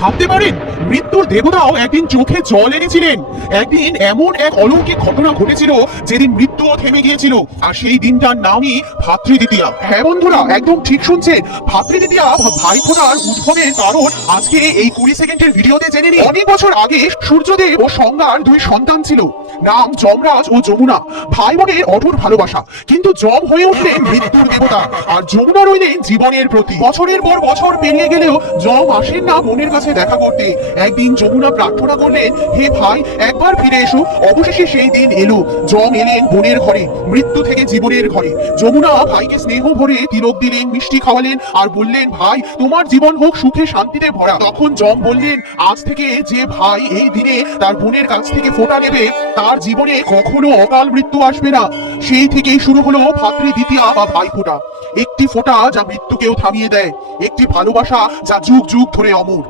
ভাবতে পারেন মৃত্যুর দেবতাও একদিন চোখে জল এনেছিলেন। একদিন এমন এক অলৌকিক ঘটনা ঘটেছিল যেদিন মৃত্যুও থেমে গিয়েছিল, আর সেই দিনটার নামই ভাতৃদ্বিতীয়া। হ্যাঁ বন্ধুরা, একদম ঠিক শুনছেন, ভাতৃদ্বিতীয়া ভাই ফোটার উদ্ভবের কারণ আজকে এই 20 সেকেন্ডের ভিডিওতে জেনে নিন। অনেক বছর আগে সূর্যদেব ও সংজ্ঞার দুই সন্তান ছিল, নাম যমরাজ ও যমুনা। ভাই বোনের অটুট ভালোবাসা, কিন্তু যম হয়ে উঠলেন মৃত্যুর দেবতা আর যমুনা রইলেন জীবনের প্রতি। বছরের পর বছর পেরিয়ে গেলেও যম আসেন না বোনের কাছে দেখা করতে। একদিন যমুনা প্রার্থনা করলেন, হে ভাই একবার ফিরে এসো। অবশেষে সেই দিন এলো। যম এলেন বোনের ঘরে, মৃত্যু থেকে জীবনের ঘরে। যমুনা ভাইকে স্নেহ ভরে তিলক দিলেন, মিষ্টি খাওয়ালেন আর বললেন, ভাই তোমার জীবন হোক সুখে শান্তিতে ভরা। তখন যম বললেন, আজ থেকে যে ভাই এই দিনে তার বোনের কাছ থেকে ফোঁটা নেবে তার জীবনে কখনো অকাল মৃত্যু আসবে না। সেই থেকেই শুরু হলো ভাতৃদ্বিতীয়া বা ভাই ফোঁটা। একটি ফোঁটা যা মৃত্যুকেও থামিয়ে দেয়, একটি ভালোবাসা যা যুগ যুগ ধরে অমর।